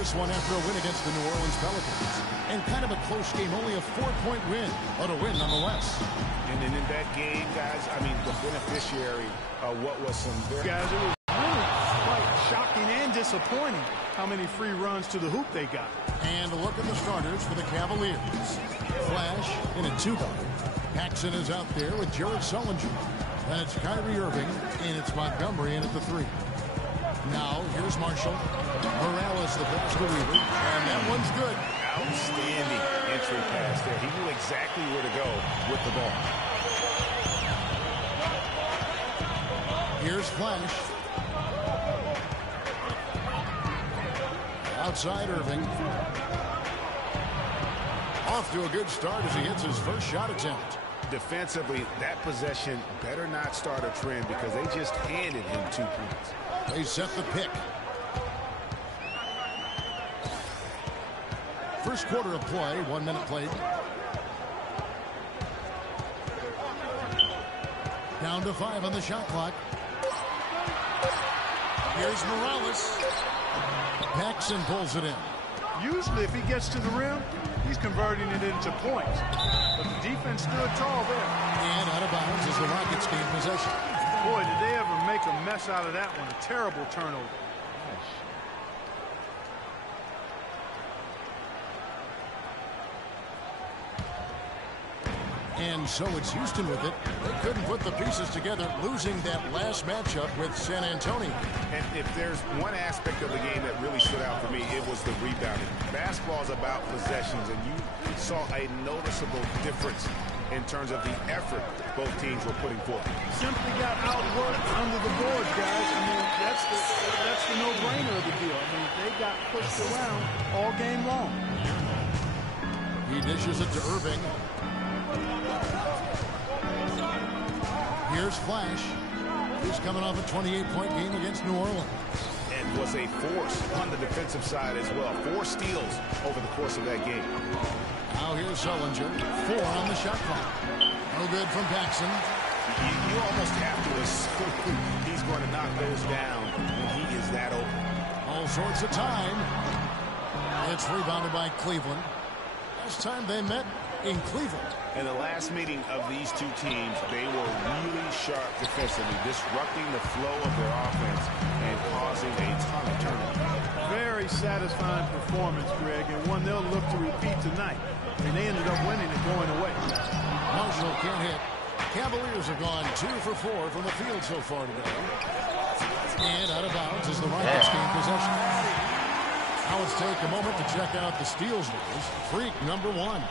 this one after a win against the New Orleans Pelicans. And kind of a close game, only a 4-point win, but a win nonetheless. And then in that game, guys, I mean, the beneficiary of what was some very... Guys, it was really quite shocking and disappointing how many free runs to the hoop they got. And a look at the starters for the Cavaliers. Flash in a 2-guard. Paxson is out there with Jared Sullinger. Then it's Kyrie Irving, and it's Montgomery in at the 3. Now, here's Marshall. Morales, the basket weaver, and that one's good. Outstanding entry pass there. He knew exactly where to go with the ball. Here's Flash. Outside Irving. Off to a good start as he hits his first shot attempt. Defensively, that possession better not start a trend because they just handed him 2 points. They set the pick. First quarter of play, 1 minute played. Down to 5 on the shot clock. Here's Morales. Paxson pulls it in. Usually if he gets to the rim, he's converting it into points. But the defense stood tall there. And out of bounds as the Rockets gain possession. Boy, did they ever make a mess out of that one. A terrible turnover. And so it's Houston with it. They couldn't put the pieces together, losing that last matchup with San Antonio. And if there's one aspect of the game that really stood out for me, it was the rebounding. Basketball is about possessions, and you saw a noticeable difference in terms of the effort both teams were putting forth. Simply got outworked under the boards, guys. I mean, that's the no-brainer of the deal. I mean, they got pushed around all game long. He dishes it to Irving. Here's Flash. He's coming off a 28-point game against New Orleans. And was a force on the defensive side as well. 4 steals over the course of that game. Now here's Sullinger. 4 on the shot clock. No good from Paxson. You almost have to assume he's going to knock those down when he is that open. All sorts of time. It's rebounded by Cleveland. Last time they met in Cleveland. In the last meeting of these 2 teams, they were really sharp defensively, disrupting the flow of their offense and causing a ton of turnovers. Very satisfying performance, Greg, and one they'll look to repeat tonight. And they ended up winning and going away. Marshall can't hit. Cavaliers have gone 2 for 4 from the field so far today. And out of bounds as the Rockets gain possession. Now let's take a moment to check out the steals rules. Freak number 1.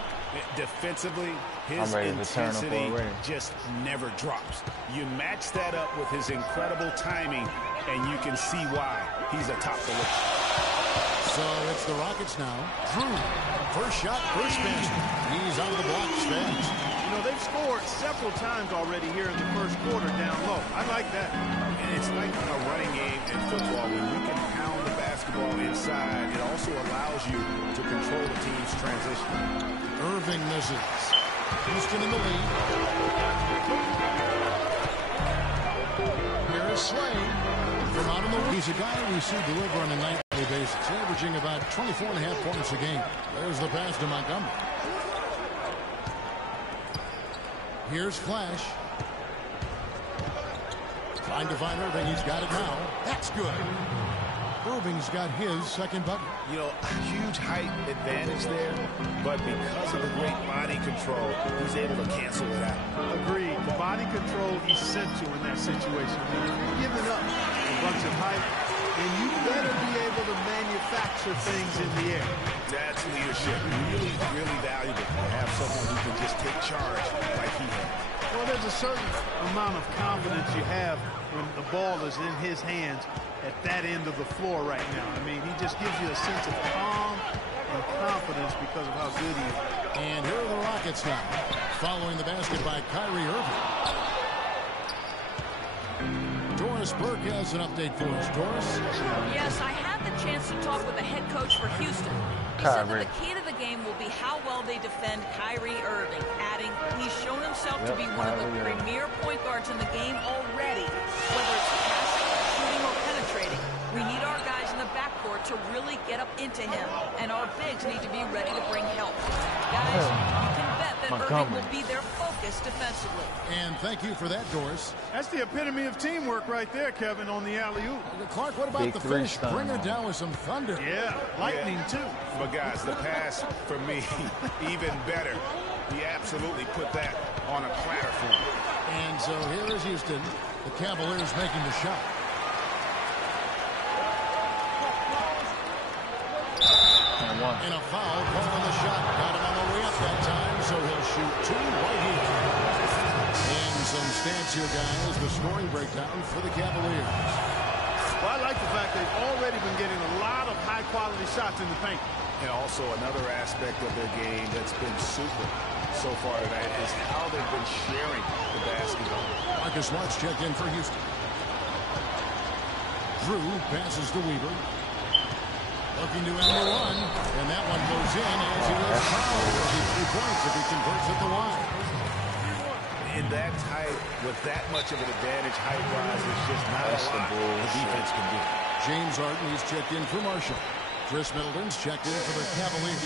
Defensively, his intensity just never drops. You match that up with his incredible timing, and you can see why he's atop the list. So it's the Rockets now. Drew, first shot, first basket. He's on the blocks fast. You know, they've scored several times already here in the first quarter down low. I like that. And it's like a running game in football. When you can pound the basketball inside, it also allows you to control the team's transition. Irving misses. Houston in the lead. Here's Slay. From out in the lead. He's a guy we see deliver on a nightly basis, averaging about 24.5 points a game. There's the pass to Montgomery. Here's Flash. Trying to find Irving. He's got it now. That's good. Irving's got his second bucket. You know, huge height advantage there, but because of the great body control, he's able to cancel it out. Agreed. The body control essential in that situation. I mean, if you're giving up a bunch of height, then you better be able to manufacture things in the air. That's leadership. Really, really valuable to have someone who can just take charge like he has. Well, there's a certain amount of confidence you have when the ball is in his hands at that end of the floor right now. I mean, he just gives you a sense of calm and confidence because of how good he is. And here are the Rockets now, following the basket by Kyrie Irving. Doris Burke has an update for us. Doris? Yes, I had the chance to talk with the head coach for Houston. He said that the key to the game will be how well they defend Kyrie Irving, adding he's shown himself to be one of the premier point guards in the game already. Whether it's passing, shooting, or penetrating, we need our guys in the backcourt to really get up into him, and our bigs need to be ready to bring help. Guys, you can bet that Irving will be their focus defensively. And thank you for that, Doris. That's the epitome of teamwork right there, Kevin, on the alley-oop. Clark, what about the finish? Bring her down with some thunder. Yeah, lightning too. But guys, the pass for me, even better. He absolutely put that on a platter for him. And so here is Houston, the Cavaliers making the shot. And a foul called on the shot. Got him on the way up that time, so he'll shoot two right here. And some stats here, guys. The scoring breakdown for the Cavaliers. Well, I like the fact they've already been getting a lot of high-quality shots in the paint. And also another aspect of their game that's been super so far tonight is how they've been sharing the basketball. Marcus Smart's checked in for Houston. Drew passes to Weaver. Looking to end the run, and that one goes in as he is fouled. 3 points if he converts at the line. In that height, with that much of an advantage height-wise, it's just not a lot the defense can do. James Harden, he's checked in for Marshall. Chris Middleton's checked in for the Cavaliers.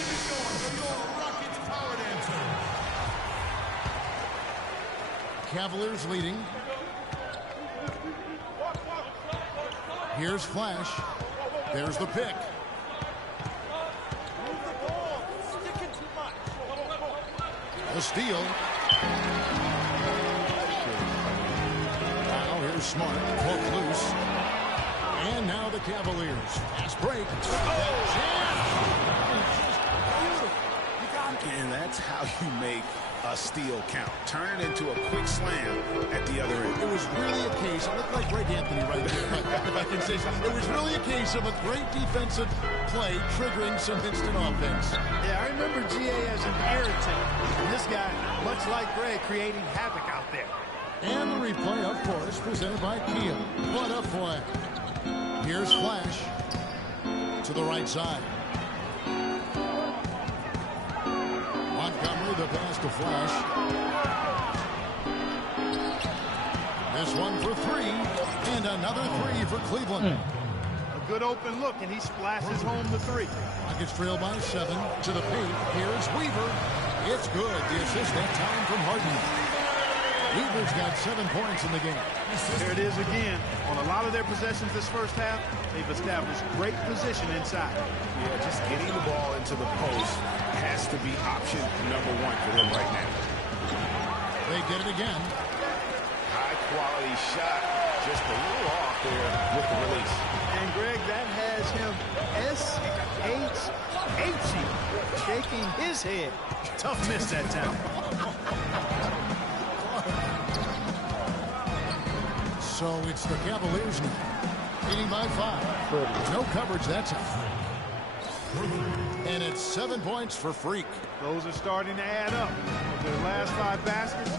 Cavaliers leading. Here's Flash. There's the pick. The steal. Now here's Smart. Hook loose. And now the Cavaliers. Fast break. And that's how you make a steal count. Turn it into a quick slam at the other end. It was really a case, I look like Greg Anthony right there, if I can say so. It was really a case of a great defensive play triggering some instant offense. Yeah, I remember GA as an irritant. And this guy, much like Greg, creating havoc out there. And the replay, of course, presented by Kia. What a play. Here's Flash to the right side. Montgomery, the pass to Flash. This one for three, and another three for Cleveland. A good open look, and he splashes home the three. Rockets trail by 7 to the paint. Here's Weaver. It's good. The assist that time from Harden. Weaver's got 7 points in the game. There it is again. On a lot of their possessions this first half, they've established great position inside. Yeah, just getting the ball into the post has to be option number 1 for them right now. They get it again. High quality shot. Just a little off there with the release. And Greg, that has him S-H-H-E, shaking his head. Tough miss that time. So it's the Cavaliers now, leading by 5. No coverage that time. And it's 7 points for Freak. Those are starting to add up. Of their last 5 baskets,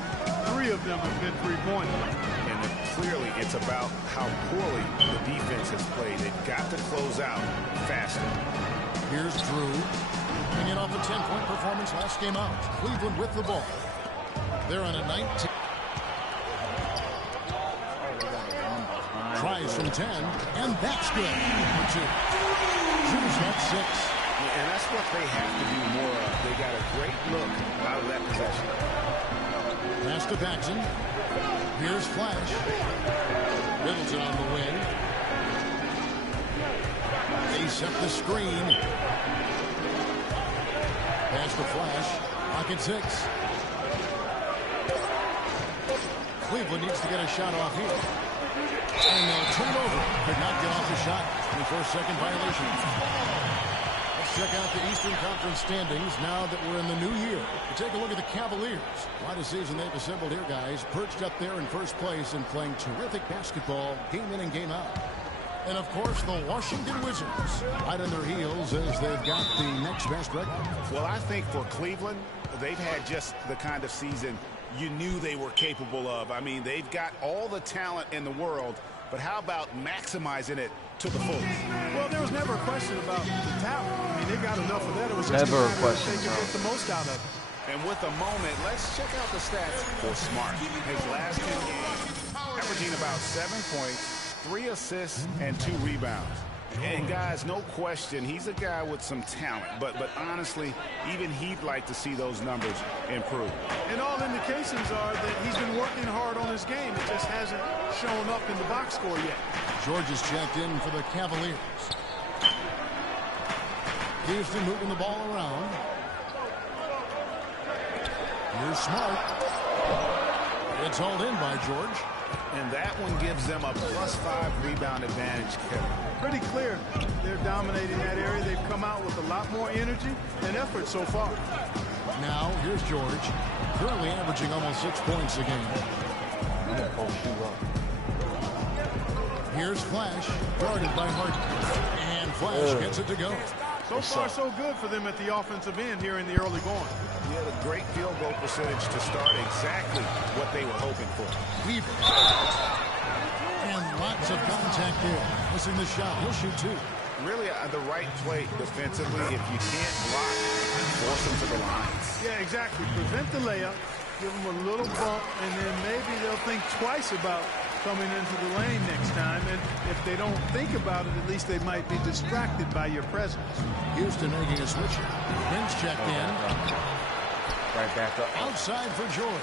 3 of them have been three-pointers. And clearly it's about how poorly the defense has played. They've got to close out faster. Here's Drew. Coming off a 10-point performance last game out. Cleveland with the ball. They're on a 19. Tries from 10, and that's good. For 2. Drew's got 6. And that's what they have to do more of. They got a great look out of that possession. Pass to Paxson. Here's Flash. Middleton on the wing. They set the screen. Pass to Flash. Pocket 6. Cleveland needs to get a shot off here. And they'll turn over. Could not get off the shot. 24-second violation. Let's check out the Eastern Conference standings now that we're in the new year. We take a look at the Cavaliers. Quite a season they've assembled here, guys. Perched up there in first place and playing terrific basketball game in and game out. And, of course, the Washington Wizards right on their heels as they've got the next best record. Well, I think for Cleveland, they've had just the kind of season you knew they were capable of. I mean, they've got all the talent in the world, but how about maximizing it to the full? Well, there was never a question about the talent. I mean, they got enough of that. It was just never a question. question. They could get the most out of it. And with a moment, let's check out the stats for Smart. His last 10 games, averaging about 7 points, 3 assists, and 2 rebounds. And guys, no question, he's a guy with some talent. But honestly, even he'd like to see those numbers improve. And all indications are that he's been working hard on his game. It just hasn't shown up in the box score yet. George is checked in for the Cavaliers. Houston moving the ball around. Here's Smart. It's hauled in by George. And that one gives them a +5 rebound advantage, Kevin. Pretty clear. They're dominating that area. They've come out with a lot more energy and effort so far. Now, here's George. Currently averaging almost 6 points a game. Here's Flash, guarded by Harden. And Flash gets it to go. So far, so good for them at the offensive end here in the early going. He had a great field goal percentage to start, exactly what they were hoping for. Weaver. And lots of contact there. Missing the shot. He'll shoot 2. Really the right play defensively. If you can't block, force them to the lines. Yeah, exactly. Prevent the layup, give them a little bump, and then maybe they'll think twice about coming into the lane next time. And if they don't think about it, at least they might be distracted by your presence. Houston making a switch. Bench checked in. Right back up. Outside for George.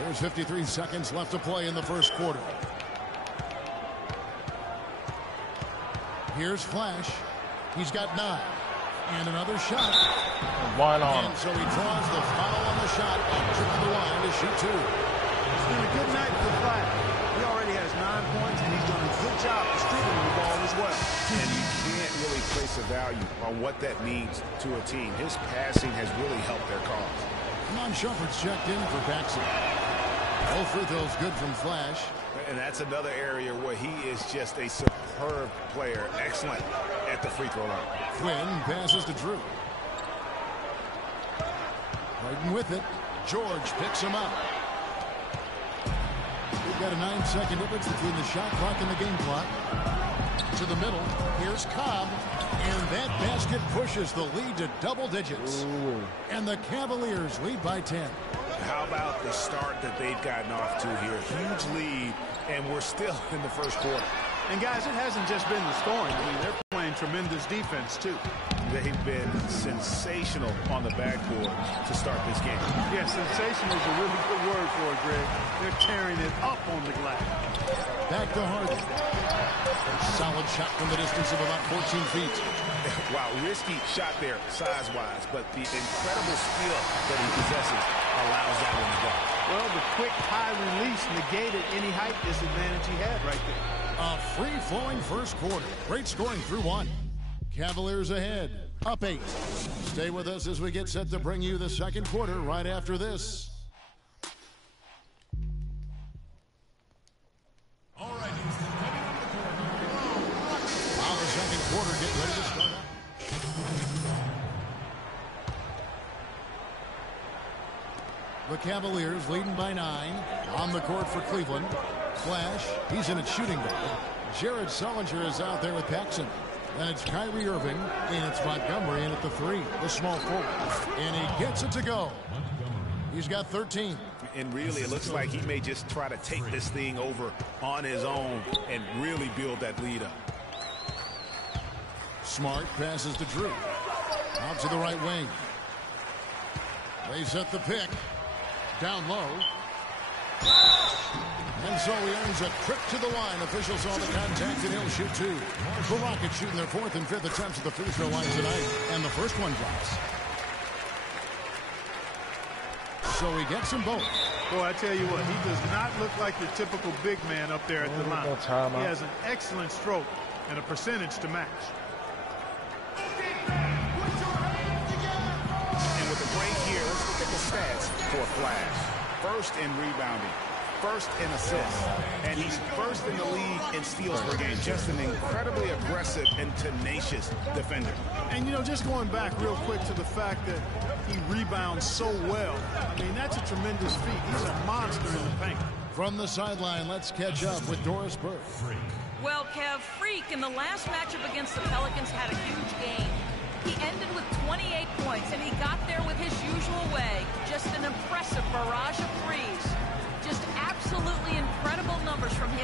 There's 53 seconds left to play in the first quarter. Here's Flash. He's got 9. And another shot. One on him. And so he draws the foul on the shot and trips the line to shoot 2. It's been a good night for Flash. He already has 9 points, and he's done a good job distributing the ball as well. And you can't really place a value on what that means to a team. His passing has really helped their cause. Come on, Shumpert's checked in for Paxson. Both free throws good from Flash. And that's another area where he is just a superb player. Excellent at the free throw line. Quinn passes to Drew. Harden with it. George picks him up. We've got a 9-second difference between the shot clock and the game clock. To the middle. Here's Cobb. And that basket pushes the lead to double digits. Ooh. And the Cavaliers lead by 10. How about the start that they've gotten off to here? Huge lead, and we're still in the first quarter. And, guys, it hasn't just been the scoring. I mean, they're playing tremendous defense, too. They've been sensational on the backboard to start this game. Yeah, sensational is a really good word for it, Greg. They're tearing it up on the glass. Back to Harden. Solid shot from the distance of about 14 feet. Wow, risky shot there size-wise, but the incredible skill that he possesses allows that one to go. Well, the quick high release negated any height disadvantage he had right there. A free-flowing first quarter. Great scoring through 1. Cavaliers ahead, up 8. Stay with us as we get set to bring you the second quarter right after this. All right, Houston, coming on the court. Now the second quarter, get ready to start up. The Cavaliers leading by 9 on the court for Cleveland. Flash, he's in at shooting guard. Jared Sullinger is out there with Paxson. Then it's Kyrie Irving, and it's Montgomery in at the 3, the small forward. And he gets it to go. He's got 13. And really, it looks like he may just try to take this thing over on his own and really build that lead up. Smart passes to Drew. Out to the right wing. They set the pick. Down low. And so he earns a trip to the line. Officials saw the contact, and he'll shoot 2. The Rockets shooting their 4th and 5th attempts at the free throw line tonight. And the first one drops. So he gets them both. Boy, I tell you what, he does not look like your typical big man up there at the line. He has an excellent stroke and a percentage to match. And with the break here, let's look at the stats for Flash. First in rebounding, first in assists, and he's first in the league in steals per game. Just an incredibly aggressive and tenacious defender. And, you know, just going back real quick to the fact that he rebounds so well, I mean, that's a tremendous feat. He's a monster in the paint. From the sideline, let's catch up with Doris Burke. Well, Kev, Freak in the last matchup against the Pelicans had a huge game. He ended with 28 points, and he got there with his usual way. Just an impressive barrage of threes. Just absolutely incredible numbers from him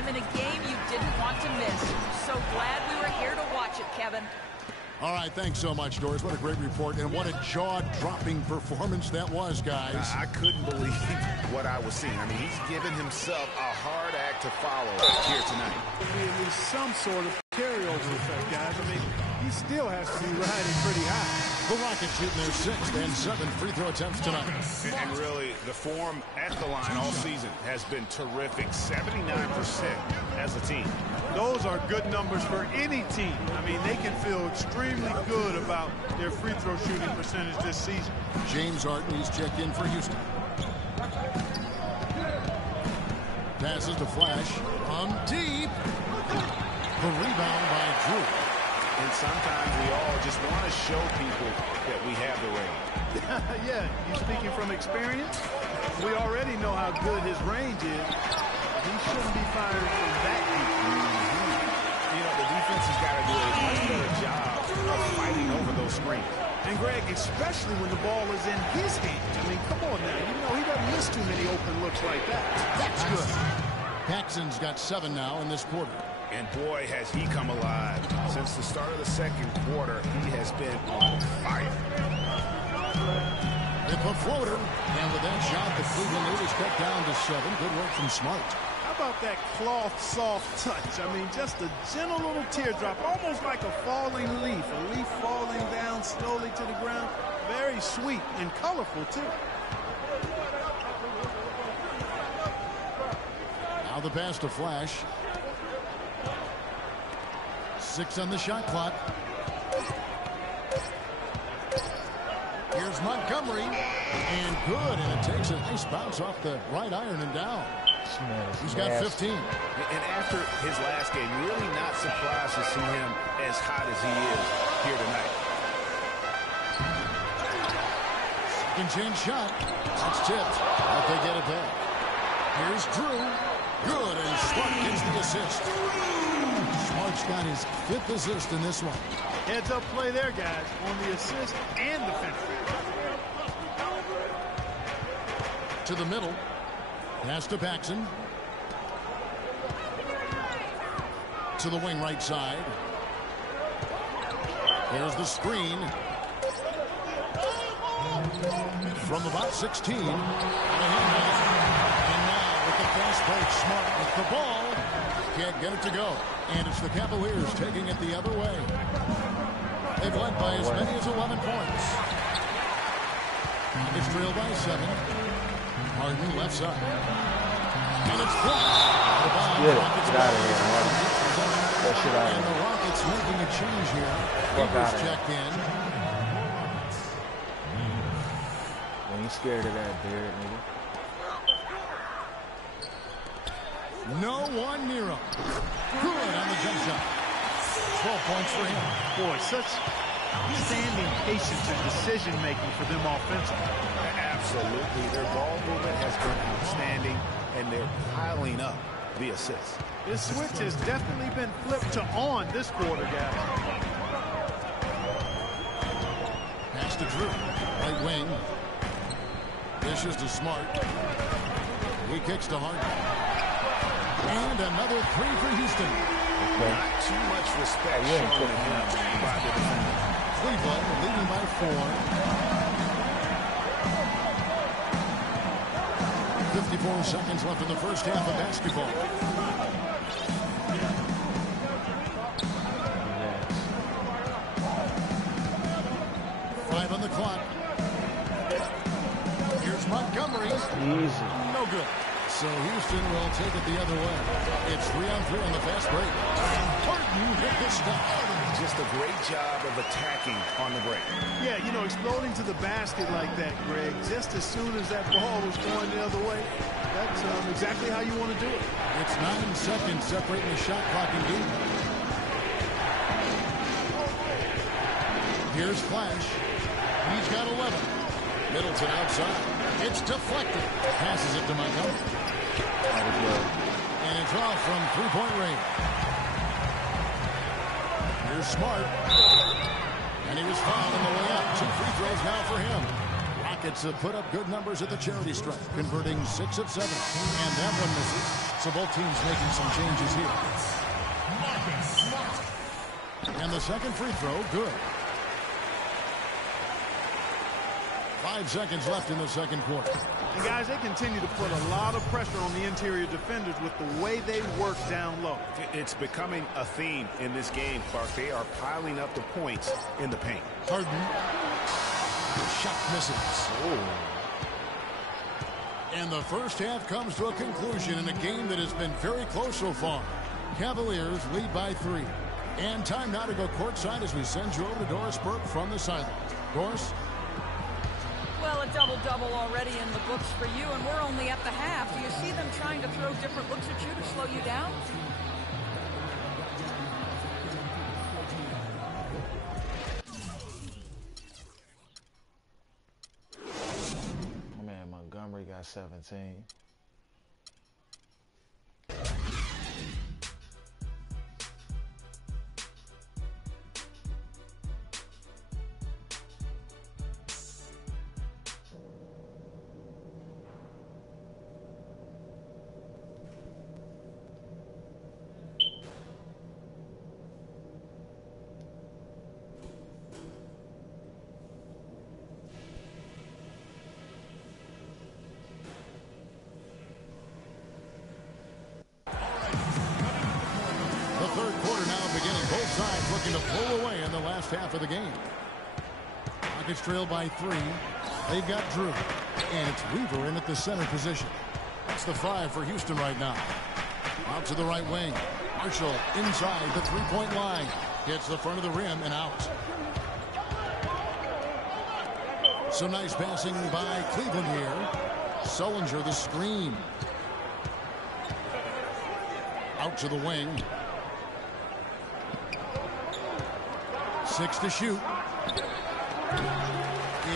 All right, thanks so much, Doris. What a great report, and what a jaw-dropping performance that was, guys. I couldn't believe what I was seeing. I mean, he's given himself a hard act to follow here tonight. I mean, there's some sort of carryover effect, guys. I mean, he still has to be riding pretty high. The Rockets shooting their 6th and 7th free throw attempts tonight. And really, the form at the line all season has been terrific. 79% as a team. Those are good numbers for any team. I mean, they can feel extremely good about their free throw shooting percentage this season. James Harden, he's checked in for Houston. Passes to Flash. On deep. The rebound by Drew. And sometimes we all just want to show people that we have the range. Yeah, you speaking from experience? We already know how good his range is. He shouldn't be firing from that deep. You know, the defense has got to do a much better job of fighting over those screens. And, Greg, especially when the ball is in his hands. I mean, come on now. You know, he doesn't miss too many open looks like that. That's good. Paxson's got 7 now in this quarter. And boy, has he come alive. Since the start of the second quarter, he has been on fire. With a floater. And with that shot, the Cleveland lead is cut down to 7. Good work from Smart. How about that cloth soft touch? I mean, just a gentle little teardrop, almost like a falling leaf. A leaf falling down slowly to the ground. Very sweet and colorful, too. Now the pass to Flash. 6 on the shot clock. Here's Montgomery. And good. And it takes a nice bounce off the right iron and down. He's got 15. And after his last game, really not surprised to see him as hot as he is here tonight. Second change shot. That's tipped. But they get it back. Here's Drew. Good. And Smart gets the assist. Smart's got his 5th assist in this one. Heads up play there, guys, on the assist and the finish. To the middle. Pass to Paxson. To the wing right side. There's the screen. From about 16. And now with the fast break, Smart with the ball. Can't get it to go. And it's the Cavaliers taking it the other way. They've led by as many as 11 points. And it's trailed by 7. Harden left side. And it's blocked. Get out of here, man. That shit out of And here. the Rockets making a change here. Fuck Evers out of checked in. You ain't scared of that beard, nigga. No one near him. Good on the jump shot. 12 points for him. Boy, such outstanding patience and decision-making for them offensively. Absolutely. Their ball movement has been outstanding, and they're piling up the assists. This switch has definitely been flipped to on this quarter, guys. Pass to Drew. Right wing. Dishes to Smart. He kicks to Harden. And another 3 for Houston. Okay. Not too much respect shown to him by the defender. Cleveland leading by 4. 54 seconds left in the first half of basketball. Five on the clock. Here's Montgomery. Easy. No good. So Houston will take it the other way. It's 3-on-3 on the fast break. Harden hit this stop. Just a great job of attacking on the break. Yeah, you know, exploding to the basket like that, Greg, just as soon as that ball was going the other way, that's exactly how you want to do it. It's 9 seconds separating the shot clock and game. Here's Flash. He's got 11. Middleton outside. It's deflected. Passes it to Montgomery. And it's off from three-point range. Here's Smart. And he was fouled on the way up. 2 free throws now for him. Rockets have put up good numbers at the charity stripe, converting 6 of 7. And that one misses. So both teams making some changes here. And And the second free throw, good. 5 seconds left in the second quarter. And guys, they continue to put a lot of pressure on the interior defenders with the way they work down low. It's becoming a theme in this game, Clark. They are piling up the points in the paint. Harden. Shot misses. Oh. And the first half comes to a conclusion in a game that has been very close so far. Cavaliers lead by 3. And time now to go courtside as we send you over to Doris Burke from the sideline. Doris? Well, a double-double already in the books for you, and we're only at the half. Do you see them trying to throw different looks at you to slow you down? My man Montgomery got 17. Looking to pull away in the last half of the game. Rockets trail by 3. They've got Drew. And it's Weaver in at the center position. That's the 5 for Houston right now. Out to the right wing. Marshall inside the three-point line. Hits the front of the rim and out. Some nice passing by Cleveland here. Sullinger the screen. Out to the wing. 6 to shoot.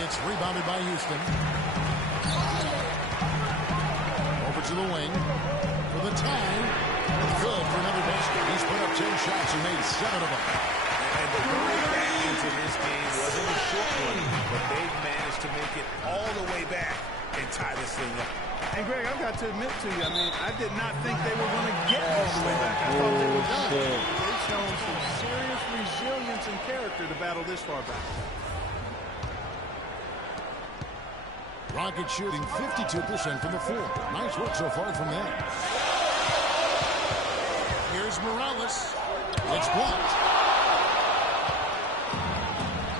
It's rebounded by Houston. Over to the wing. For the tie. Good for another basket. He's put up 10 shots and made 7 of them. And the way back into this game wasn't a short one, but they managed to make it all the way back and tie this thing up. And Greg, I've got to admit to you, I mean, I did not think they were going to get all the way back. I thought they were done. They've shown some serious resilience and character to battle this far back. Rockets shooting 52% from the floor. Nice work so far from them. Here's Morales. It's blocked.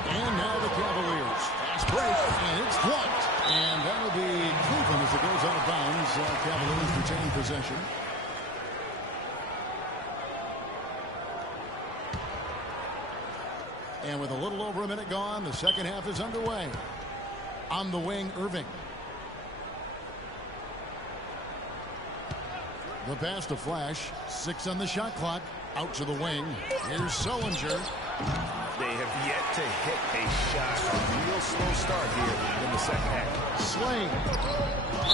And now the Cavaliers. Fast break, and it's blocked. And that'll be Cleveland as it goes out of bounds. Cavaliers retain possession. And with a little over a minute gone, the second half is underway. On the wing, Irving. The pass to Flash. 6 on the shot clock. Out to the wing. Here's Sullinger. They have yet to hit a shot. A real slow start here in the second half. Sling.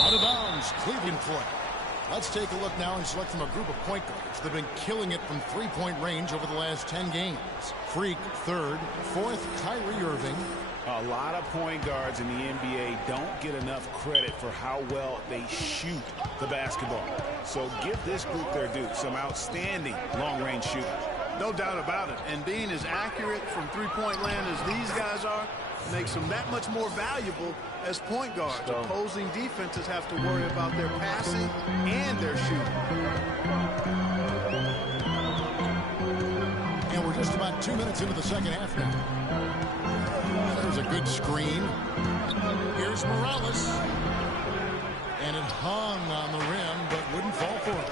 Out of bounds. Cleveland play. Let's take a look now and select from a group of point guards that have been killing it from three-point range over the last 10 games. Freak, 3rd. 4th, Kyrie Irving. A lot of point guards in the NBA don't get enough credit for how well they shoot the basketball. So give this group their due. Some outstanding long-range shooting. No doubt about it. And being as accurate from three-point land as these guys are makes them that much more valuable as point guards. Opposing defenses have to worry about their passing and their shooting. And we're just about 2 minutes into the second half now. There's a good screen. Here's Morales. And it hung on the rim, but wouldn't fall for it.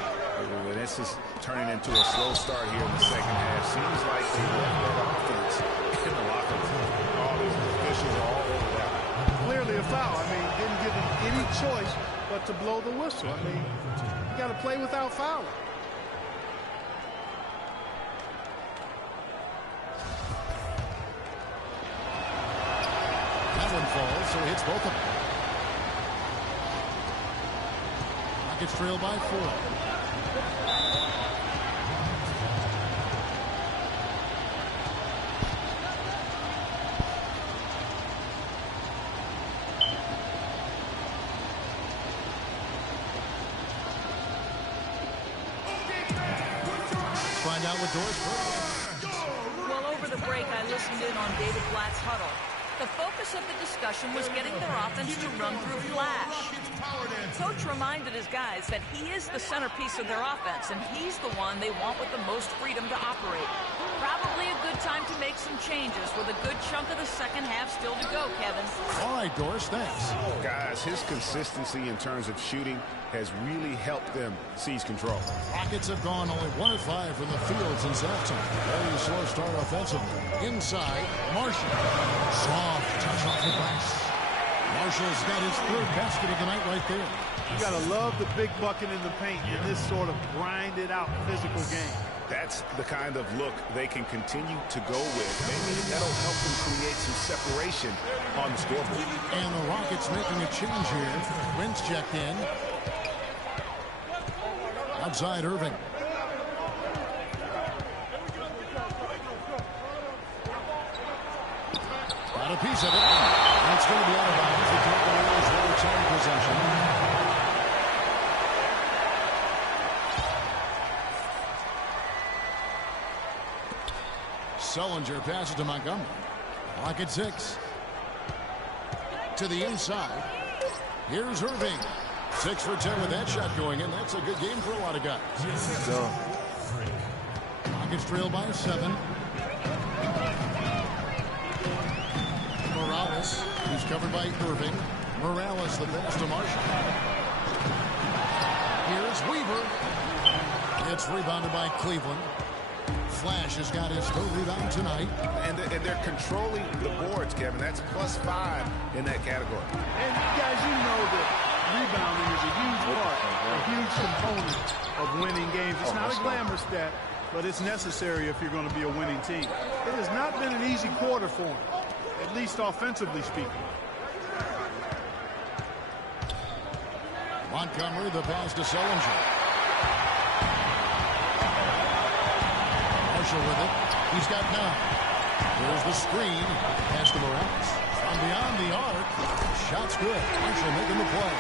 This is turning into a slow start here in the second half. Seems like they left that offense in the locker room. All these officials are all over that. Clearly a foul. I mean, didn't give them any choice but to blow the whistle. I mean, you got to play without fouling. That one falls, so he hits both of them. Rockets trail by 4. Well, over listened in on David Blatt's huddle. The focus of the discussion was getting their offense to run through Flash. Coach reminded his guys that he is the centerpiece of their offense, and he's the one they want with the most freedom to operate. Probably a good time to make some changes with a good chunk of the second half still to go, Kevin. All right, Doris, thanks. Guys, his consistency in terms of shooting has really helped them seize control. Rockets have gone only 1 of 5 from the field since halftime. Very slow start offensively. Inside, Marshall. Soft touch off the glass. Marshall's got his 3rd basket of the night right there. You got to love the big bucket in the paint in this sort of grinded-out physical game. That's the kind of look they can continue to go with. Maybe that'll help them create some separation on the scoreboard. And the Rockets making a change here. Wentz checked in. Outside Irving. Got a piece of it. And it's going to be out of bounds. The Cavaliers will return possession. Sullinger passes to Montgomery. Rocket 6. To the inside. Here's Irving. 6 for 10 with that shot going in. That's a good game for a lot of guys. Go. Rockets trail by 7. Morales, who's covered by Irving. Morales, the pass to Marshall. Here's Weaver. It's rebounded by Cleveland. Flash has got his 3rd rebound tonight. And they're controlling the boards, Kevin. That's +5 in that category. And guys, you know that rebounding is a huge part, a huge component of winning games. It's not a glamour stat, but it's necessary if you're going to be a winning team. It has not been an easy quarter for him, at least offensively speaking. Montgomery, the pass to Sullinger. Marshall with it. He's got 9. Here's the screen. Pass to Morales. From beyond the arc. Shot's good. Marshall making the play.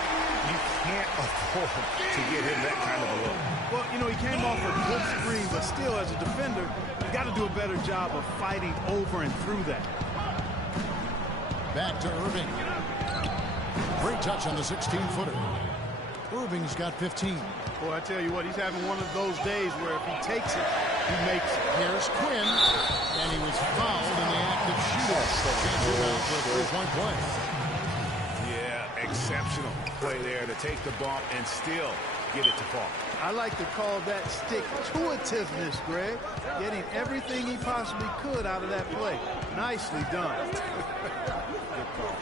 You can't afford to get him that kind of a look. Well, you know, he came off a good screen, but still, as a defender, you got to do a better job of fighting over and through that. Back to Irving. Great touch on the 16-footer. Irving's got 15. Boy, I tell you what, he's having one of those days where if he takes it, he makes it. Here's Quinn. And he was fouled in the act of shooting. Chance rebound for a 3-point play. Yeah, exceptional play there to take the bump and still get it to fall. I like to call that stick-to-itiveness, Greg. Getting everything he possibly could out of that play. Nicely done. Good call.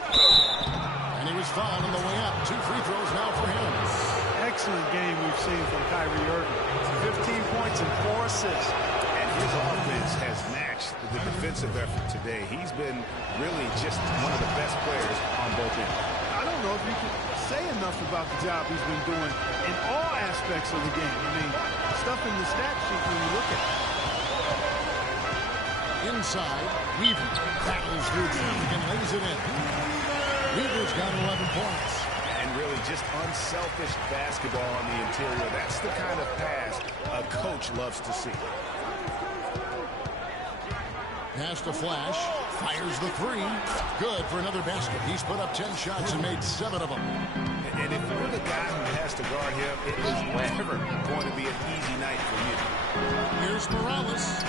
And he was fouled on the way up. 2 free throws now for him. Excellent game we've seen from Kyrie Irving. 15 points and 4 assists. And his offense has matched the defensive effort today. He's been really just one of the best players on both ends. I don't know if you can say enough about the job he's been doing in all aspects of the game. I mean, stuff in the stat sheet when you look at it. Inside, Weaver battles through traffic and lays it in. Weaver's got 11 points. And really just unselfish basketball on the interior. That's the kind of pass a coach loves to see. Pass to Flash. Fires the 3. Good for another basket. He's put up 10 shots and made 7 of them. And if you're the guy who has to guard him, it is never going to be an easy night for you. Here's Morales.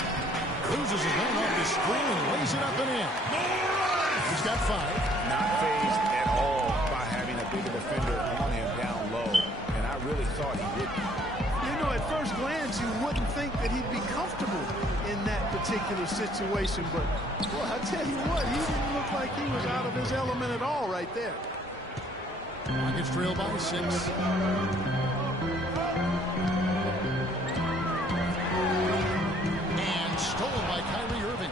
Loses his man off the screen and lays it up and in. He's got 5. Not phased at all by having a bigger defender on him down low. And I really thought he would be. You know, at first glance, you wouldn't think that he'd be comfortable in that particular situation. But, boy, I tell you what, he didn't look like he was out of his element at all right there. Rockets trail by 6. And stolen by Kyrie Irving.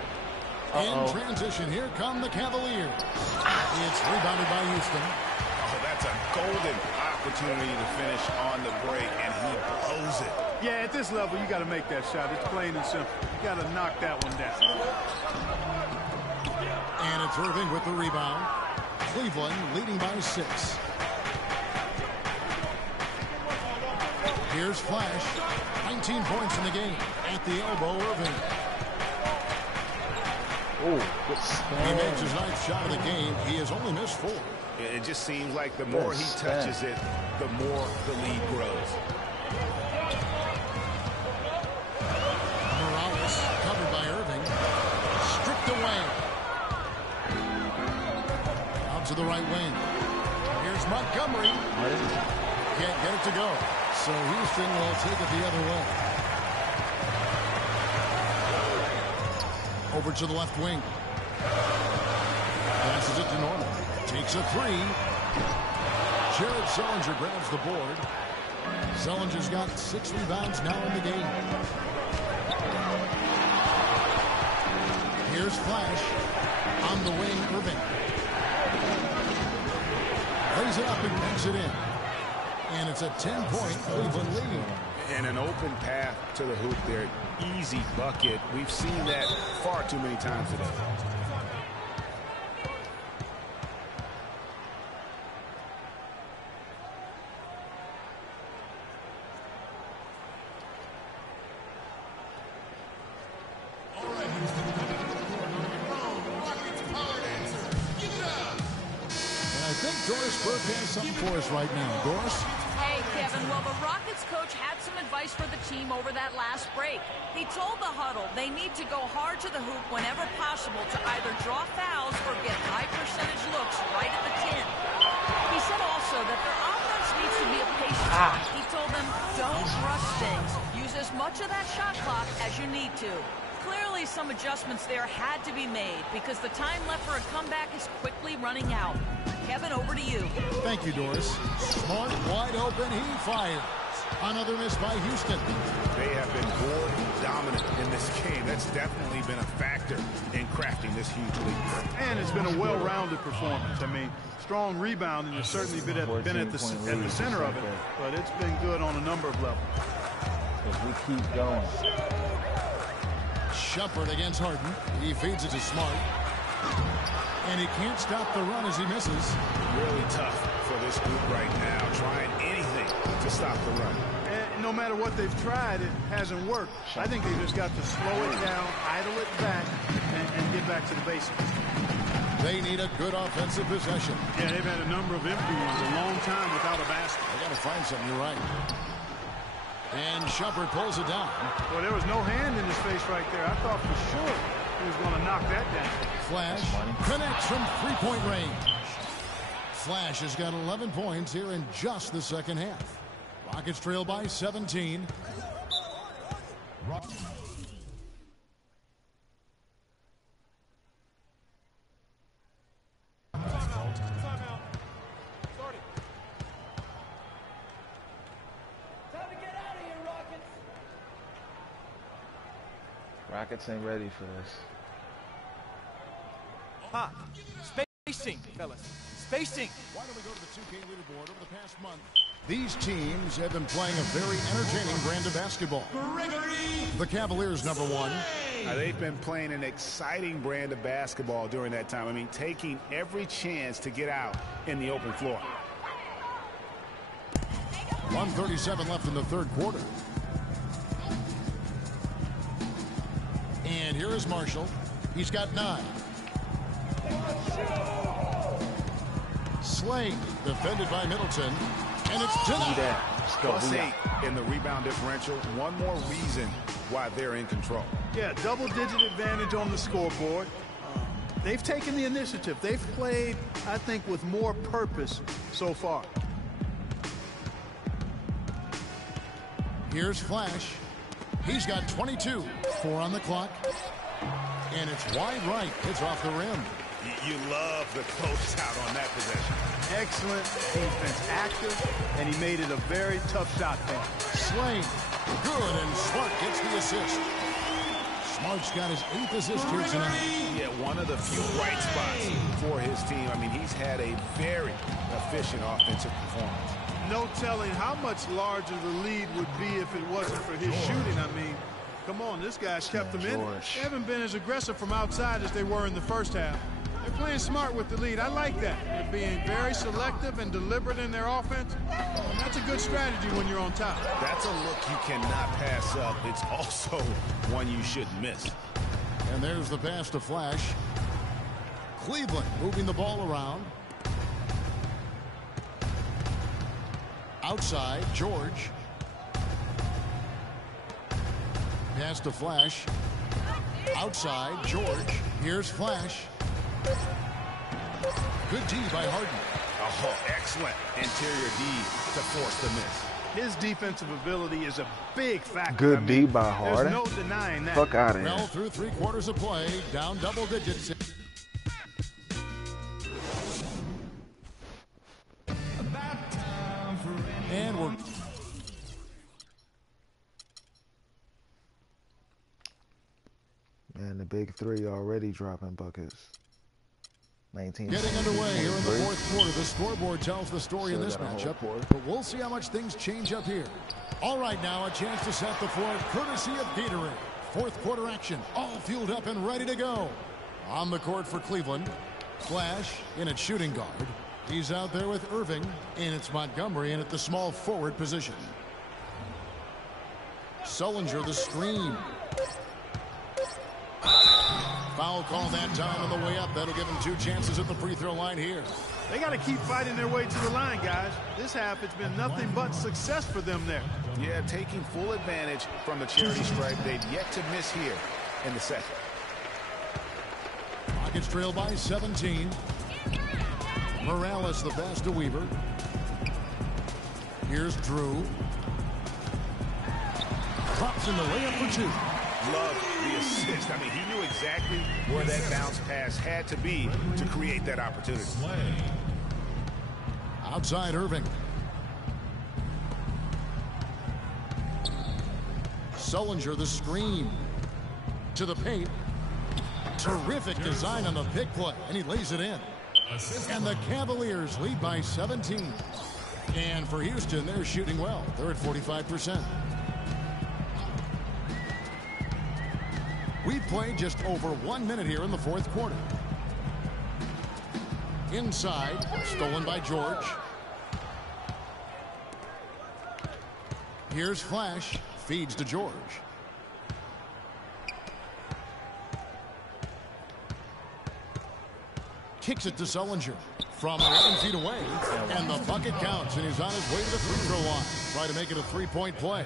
In transition, here come the Cavaliers. It's rebounded by Houston. Oh, that's a golden opportunity to finish on the break, and he blows it. Yeah, at this level, you got to make that shot. It's plain and simple. You got to knock that one down. And it's Irving with the rebound. Cleveland leading by 6. Here's Flash. 19 points in the game. At the elbow, Irving. Oh, he makes his ninth shot of the game. He has only missed 4. It just seems like the more he touches it, the more the lead grows. Morales covered by Irving. Stripped away. Out to the right wing. Here's Montgomery. Can't get it to go. So Houston will take it the other way. Over to the left wing. Passes it to Norman. Takes a 3. Jared Sullinger grabs the board. Sullinger's got 6 rebounds now in the game. Here's Flash. On the wing, Irving. Lays it up and banks it in. And it's a 10-point Cleveland lead. And an open path to the hoop there. Easy bucket. We've seen that far too many times today. Something for us right now. Doris? Hey, Kevin. Well, the Rockets coach had some advice for the team over that last break. He told the huddle they need to go hard to the hoop whenever possible to either draw fouls or get high-percentage looks right at the 10. He said also that their offense needs to be a patient. He told them, don't rush things. Use as much of that shot clock as you need to. Clearly, some adjustments there had to be made because the time left for a comeback is quickly running out. Kevin, over to you. Thank you, Doris. Smart, wide open, he fires. Another miss by Houston. They have been board dominant in this game. That's definitely been a factor in crafting this huge lead. And it's been a well-rounded performance. I mean, strong rebounding has certainly been at the center of it, but it's been good on a number of levels. If we keep going. Shumpert against Harden. He feeds it to Smart. And he can't stop the run as he misses. Really tough for this group right now, trying anything to stop the run. And no matter what they've tried, it hasn't worked. I think they just got to slow it down, idle it back, and get back to the basics. They need a good offensive possession. Yeah, they've had a number of empty ones, a long time without a basket. They got to find something, you're right. And Shumpert pulls it down. Well, there was no hand in his face right there. I thought for sure he was going to knock that down. Flash connects from three-point range. Flash has got 11 points here in just the second half. Rockets trail by 17. Rockets ain't ready for this. Spacing, fellas. Spacing. Why don't we go to the 2K leaderboard over the past month? These teams have been playing a very entertaining brand of basketball. The Cavaliers, number 1. They've been playing an exciting brand of basketball during that time. I mean, taking every chance to get out in the open floor. 1:37 left in the third quarter. And here is Marshall. He's got 9. Slade, defended by Middleton. And it's denied. +8 in the rebound differential. One more reason why they're in control. Yeah, double-digit advantage on the scoreboard. They've taken the initiative. They've played, I think, with more purpose so far. Here's Flash. He's got 22. 4 on the clock. And it's wide right. It's off the rim. You love the closeout on that possession. Excellent defense, active, and he made it a very tough shot for him. Slade, good, and Smart gets the assist. Smart's got his 8th assist here tonight. Yeah, one of the few bright spots for his team. I mean, he's had a very efficient offensive performance. No telling how much larger the lead would be if it wasn't for his shooting. I mean, come on, this guy's kept them in. They haven't been as aggressive from outside as they were in the first half. They're playing smart with the lead. I like that. They're being very selective and deliberate in their offense. And that's a good strategy when you're on top. That's a look you cannot pass up. It's also one you shouldn't miss. And there's the pass to Flash. Cleveland moving the ball around. Outside, George. Pass to Flash. Outside, George. Here's Flash. Good D by Harden. Oh, excellent interior D to force the miss. His defensive ability is a big factor. Good D by Harden. There's no denying that. Fuck out of here. Well, through 3 quarters of play, down double digits. And we're... Man, the big three already dropping buckets. 19. Getting underway here in the fourth quarter. The scoreboard tells the story in this matchup, but we'll see how much things change up here. All right, now a chance to set the floor courtesy of Gatorade. Fourth quarter action, all fueled up and ready to go. On the court for Cleveland, Flash in at shooting guard. He's out there with Irving, and it's Montgomery in at the small forward position. Sullinger the screen. Foul call that time on the way up. That'll give them 2 chances at the free throw line here. They got to keep fighting their way to the line, guys. This half, it's been nothing but success for them there. Yeah, taking full advantage from the charity stripe. They've yet to miss here in the second. Rockets trail by 17. Morales the pass to Weaver. Here's Drew. Drops in the layup for 2. Love the assist. I mean, he knew exactly where that bounce pass had to be to create that opportunity. Outside Irving. Sullinger the screen. To the paint. Terrific design on the pick play, and he lays it in. And the Cavaliers lead by 17. And for Houston, they're shooting well. They're at 45%. We've played just over 1 minute here in the fourth quarter. Inside, stolen by George. Here's Flash, feeds to George. Kicks it to Sullinger from 11 feet away, and the bucket counts, and he's on his way to the free throw line. Try to make it a 3-point play.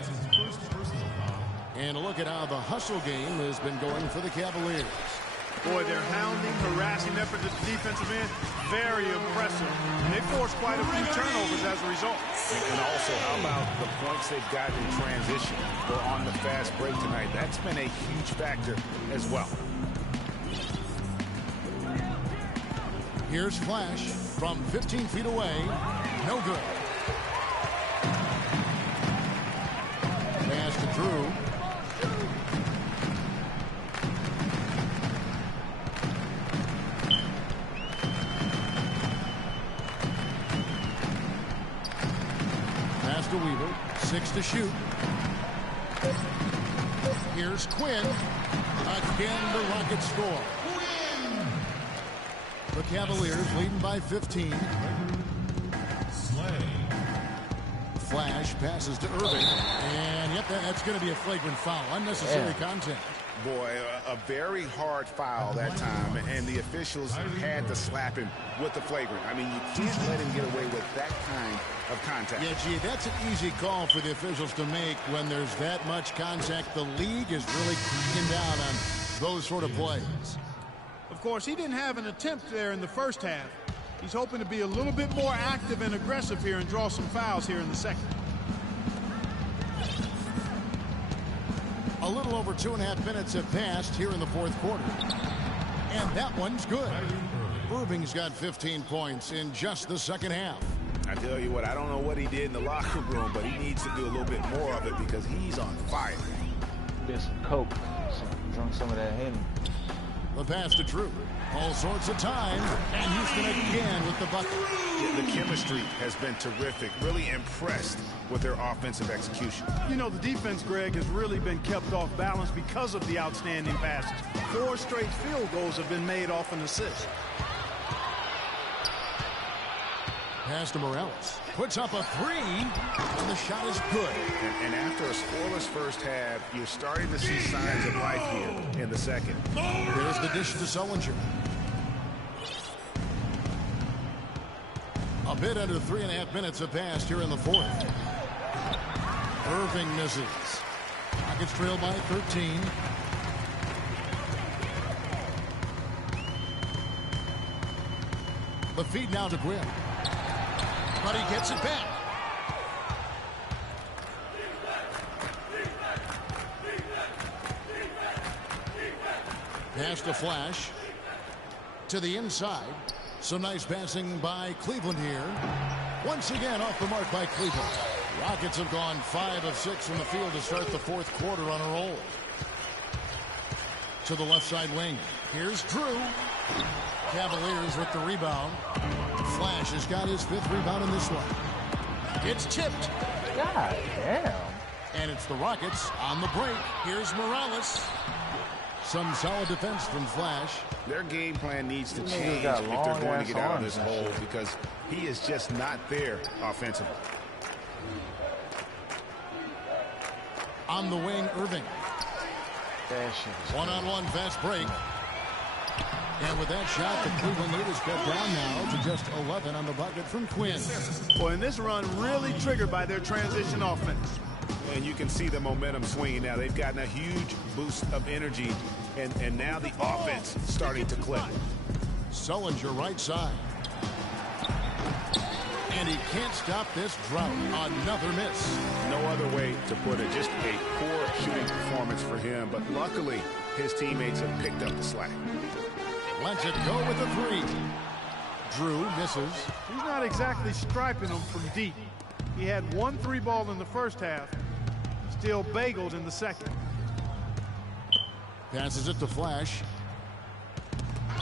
And a look at how the hustle game has been going for the Cavaliers. Boy, they're hounding, harassing effort at the defensive end. Very impressive. And they forced quite a few turnovers as a result. And also, how about the points they've gotten in transition or on the fast break tonight? That's been a huge factor as well. Here's Flash from 15 feet away. No good. Pass to Drew. Pass to Weaver. 6 to shoot. Here's Quinn. Again, the Rockets score. The Cavaliers leading by 15. Flash passes to Irving. And, yep, that's going to be a flagrant foul. Unnecessary contact. Boy, a very hard foul that time, and the officials had to slap him with the flagrant. I mean, you can't let him get away with that kind of contact. Yeah, gee, that's an easy call for the officials to make when there's that much contact. The league is really cracking down on those sort of plays. Of course, he didn't have an attempt there in the first half. He's hoping to be a little bit more active and aggressive here and draw some fouls here in the second. A little over 2.5 minutes have passed here in the fourth quarter. And that one's good. Irving's got 15 points in just the second half. I tell you what, I don't know what he did in the locker room, but he needs to do a little bit more of it because he's on fire. Get some Coke. Drunk some of that Henny. The pass to Drew. All sorts of time. And Houston again with the bucket. Yeah, the chemistry has been terrific. Really impressed with their offensive execution. You know, the defense, Greg, has really been kept off balance because of the outstanding passes. 4 straight field goals have been made off an assist. Pass to Morales. Puts up a three, and the shot is good. And after a scoreless first half, you're starting to see signs of life here in the second. There's the dish to Sullinger. A bit under 3.5 minutes have passed here in the fourth. Irving misses. Rockets trail by 13. The feed now to Gwynn. But he gets it back. Pass to Flash. To the inside. Some nice passing by Cleveland here. Once again off the mark by Cleveland. Rockets have gone 5 of 6 from the field to start the fourth quarter on a roll. To the left side wing. Here's Drew. Cavaliers with the rebound. Flash has got his 5th rebound in this one. It's tipped. God damn. And it's the Rockets on the break. Here's Morales. Some solid defense from Flash. Their game plan needs to change if they're going to get out of this hole because he is just not there offensively. On the wing, Irving. One-on-one fast break. And with that shot, the Cleveland lead is cut down now to just 11 on the bucket from Quinn. Boy, and this run really triggered by their transition offense. And you can see the momentum swinging now. They've gotten a huge boost of energy, and now the offense starting to click. Sullinger right side. And he can't stop this drought. Another miss. No other way to put it. Just a poor shooting performance for him. But luckily, his teammates have picked up the slack. Lets it go with the three. Drew misses. He's not exactly striping them from deep. He had 1 3-ball in the first half. Still bageled in the second. Passes it to Flash.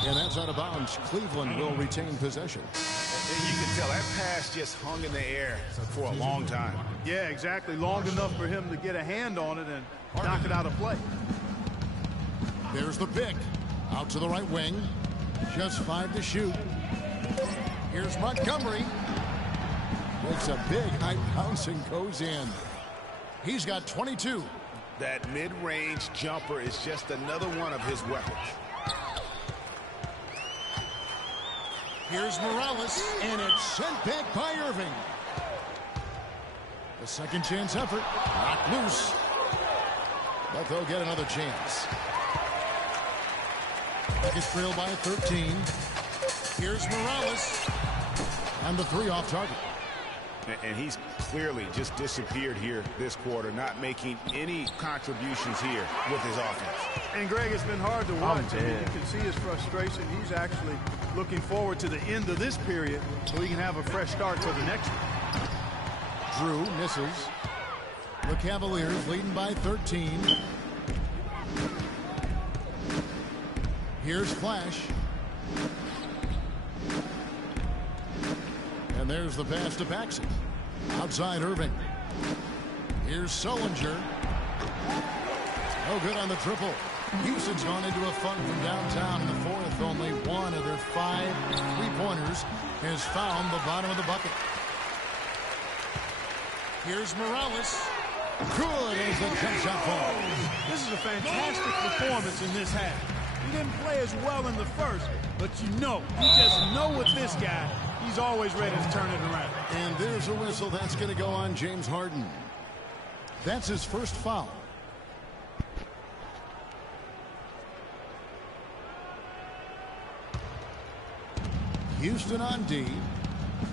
And that's out of bounds. Cleveland will retain possession. And you can tell that pass just hung in the air for a long time. Yeah, exactly. Long enough for him to get a hand on it and knock it out of play. There's the pick. Out to the right wing. Just 5 to shoot. Here's Montgomery. It's a big high bounce and goes in. He's got 22. That mid-range jumper is just another one of his weapons. Here's Morales, and it's sent back by Irving. The second chance effort, knocked loose. But they'll get another chance. Rockets trail by 13. Here's Morales. And the 3 off target. And he's clearly just disappeared here this quarter, not making any contributions here with his offense. And Greg, it's been hard to watch. I mean, you can see his frustration. He's actually looking forward to the end of this period so he can have a fresh start for the next one. Drew misses. The Cavaliers leading by 13. Here's Flash. And there's the pass to Paxson. Outside Irving. Here's Sullinger. No good on the triple. Houston's gone into a funk from downtown in the fourth. Only one of their 5 3-pointers has found the bottom of the bucket. Here's Morales. Good as the jump shot falls. This is a fantastic performance in this half. He didn't play as well in the first, but you just know with this guy, he's always ready to turn it around. And there's a whistle that's going to go on James Harden. That's his first foul. Houston on D.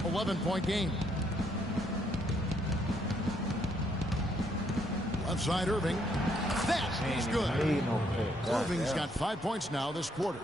11-point game. Left side Irving. That is good. Irving's got 5 points now this quarter.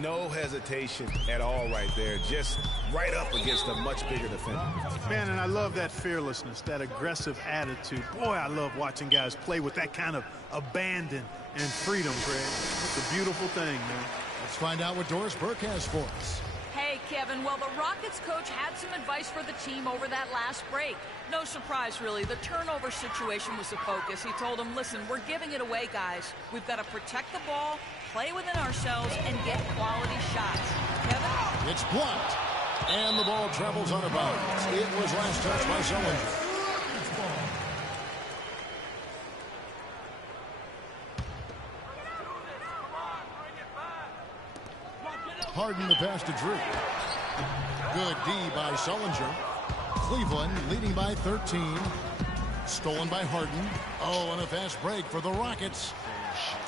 No hesitation at all right there. Just right up against a much bigger defender. Man, and I love that fearlessness, that aggressive attitude. Boy, I love watching guys play with that kind of abandon and freedom, Greg. It's a beautiful thing, man. Let's find out what Doris Burke has for us. Hey, Kevin, well, the Rockets coach had some advice for the team over that last break. No surprise, really. The turnover situation was the focus. He told them, listen, we're giving it away, guys. We've got to protect the ball, play within ourselves, and get quality shots. Kevin? It's blocked. And the ball travels on a bounce. It was last touched by Sullinger. Harden the pass to Drew. Good D by Sullinger. Cleveland leading by 13. Stolen by Harden. Oh, and a fast break for the Rockets.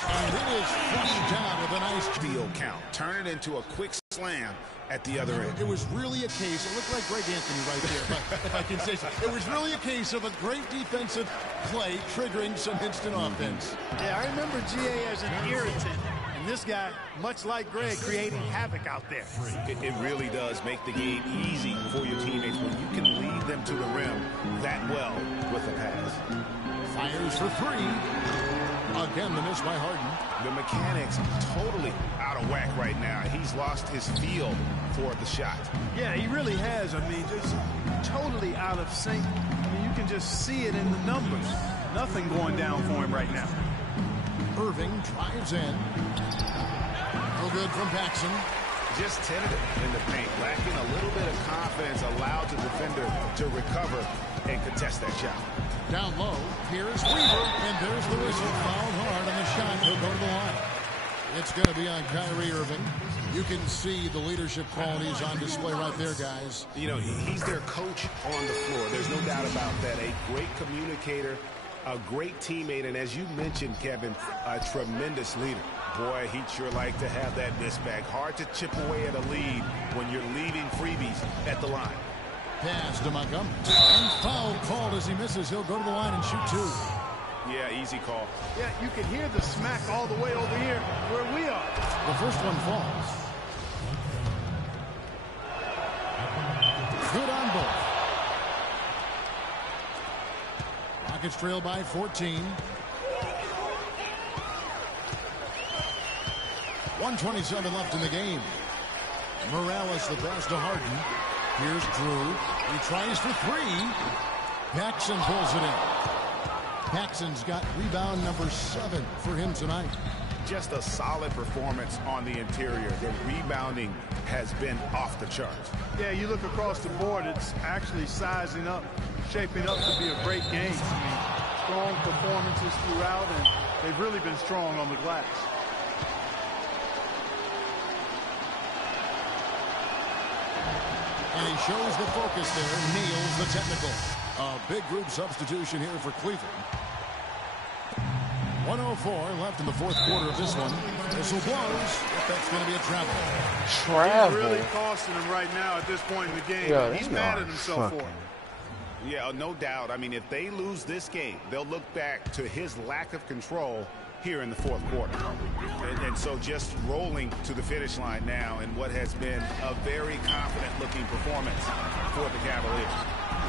And it is flushed down with a nice field count. Turn it into a quick slam at the other end. It was really a case, it looked like Greg Anthony right there, but if I can say so, it was really a case of a great defensive play triggering some instant offense. Yeah, I remember GA as an irritant, and this guy, much like Greg, creating havoc out there. It really does make the game easy for your teammates when you can lead them to the rim that well with a pass. Fires for three. Again, the miss by Harden. The mechanics totally out of whack right now. He's lost his feel for the shot. Yeah, he really has. I mean, just totally out of sync. I mean, you can just see it in the numbers. Nothing going down for him right now. Irving drives in. No good from Paxson. Just tentative in the paint, lacking a little bit of confidence, allowed the defender to recover and contest that shot. Down low, here's Weaver, and there's the whistle. Fouled hard on the shot. He'll go to the line. It's going to be on Kyrie Irving. You can see the leadership qualities on display right there, guys. You know, he's their coach on the floor. There's no doubt about that. A great communicator, a great teammate, and as you mentioned, Kevin, a tremendous leader. Boy, he'd sure like to have that miss back. Hard to chip away at a lead when you're leaving freebies at the line. Pass to Montgomery. And foul called as he misses. He'll go to the line and shoot two. Yeah, easy call. Yeah, you can hear the smack all the way over here where we are. The first one falls. Good on both. Rockets trail by 14. 1:27 left in the game. Morales the pass to Harden. Here's Drew. He tries for three. Paxson pulls it in. Paxson's got rebound number 7 for him tonight. Just a solid performance on the interior. The rebounding has been off the charts. Yeah, you look across the board, it's actually sizing up, shaping up to be a great game. I mean, strong performances throughout, and they've really been strong on the glass. And he shows the focus there, nails the technical. A big group substitution here for Cleveland. 1:04 left in the fourth quarter of this one. Whistle blows. That's going to be a travel. It's really costing him right now at this point in the game. Yo, he's mad at himself for it. Yeah, no doubt. I mean, if they lose this game, they'll look back to his lack of control here in the fourth quarter. And so just rolling to the finish line now in what has been a very confident-looking performance for the Cavaliers.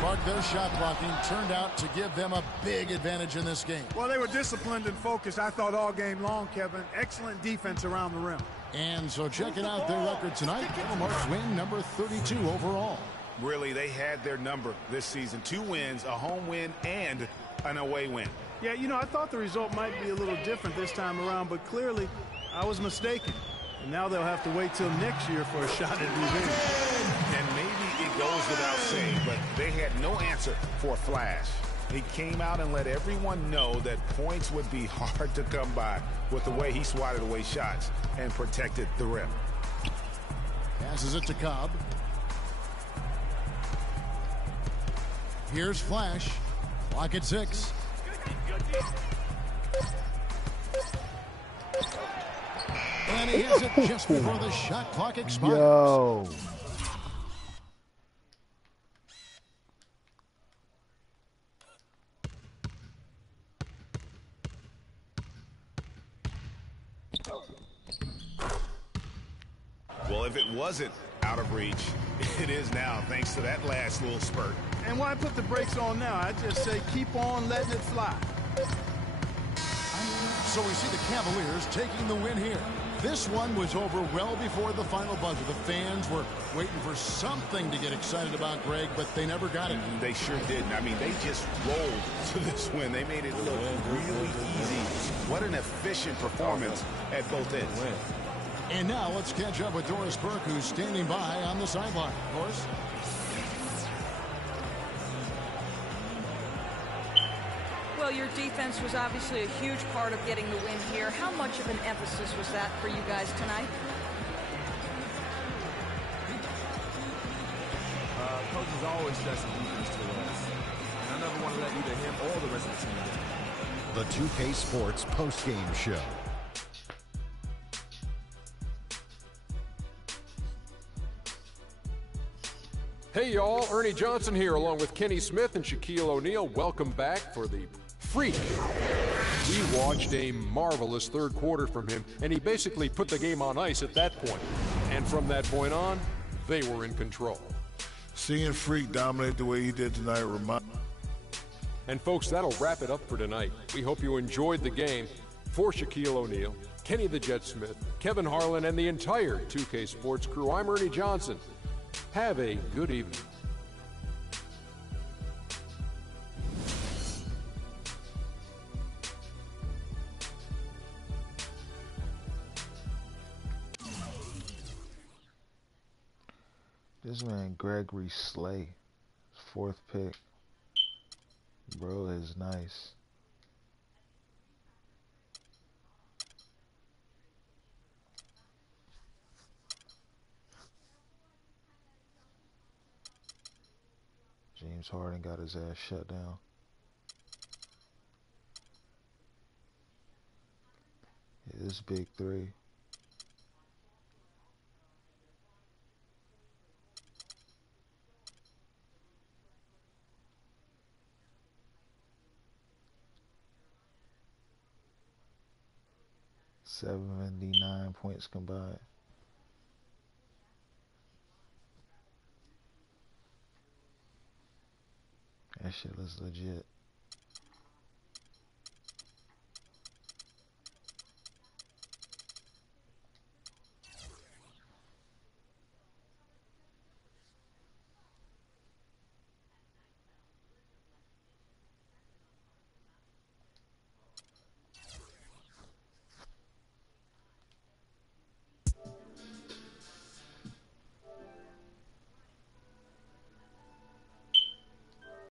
Mark, their shot blocking turned out to give them a big advantage in this game. Well, they were disciplined and focused, I thought, all game long, Kevin. Excellent defense around the rim. And so checking out their record tonight, Mark's win number 32 overall. Really, they had their number this season. 2 wins, a home win, and an away win. Yeah, you know, I thought the result might be a little different this time around, but clearly I was mistaken. And now they'll have to wait till next year for a shot at revenge. And maybe it goes without saying, but they had no answer for Flash. He came out and let everyone know that points would be hard to come by with the way he swatted away shots and protected the rim. Passes it to Cobb. Here's Flash. Clock at 6. And he hits it just before the shot clock expires. Yo. Well, if it wasn't out of reach, it is now, thanks to that last little spurt. And why put the brakes on now? I just say keep on letting it fly. So we see the Cavaliers taking the win here. This one was over well before the final buzzer. The fans were waiting for something to get excited about, Greg, but they never got it. They sure didn't. I mean, they just rolled to this win. They made it look really easy. What an efficient performance at both ends. And now let's catch up with Doris Burke, who's standing by on the sideline. Doris? Well, your defense was obviously a huge part of getting the win here. How much of an emphasis was that for you guys tonight? Coach is always stressing defense to us. And I never want to let either him or the rest of the team down. The 2K Sports postgame show. Hey y'all, Ernie Johnson here along with Kenny Smith and Shaquille O'Neal. Welcome back for the Freak. We watched a marvelous third quarter from him, and he basically put the game on ice at that point. And from that point on, they were in control. Seeing Freak dominate the way he did tonight And folks, that'll wrap it up for tonight. We hope you enjoyed the game. For Shaquille O'Neal, Kenny the Jet Smith, Kevin Harlan, and the entire 2K Sports crew, I'm Ernie Johnson. Have a good evening. This man Gregory Slay, 4th pick. Bro is nice. James Harden got his ass shut down. Yeah, this big three. $79 points combined. That shit looks legit.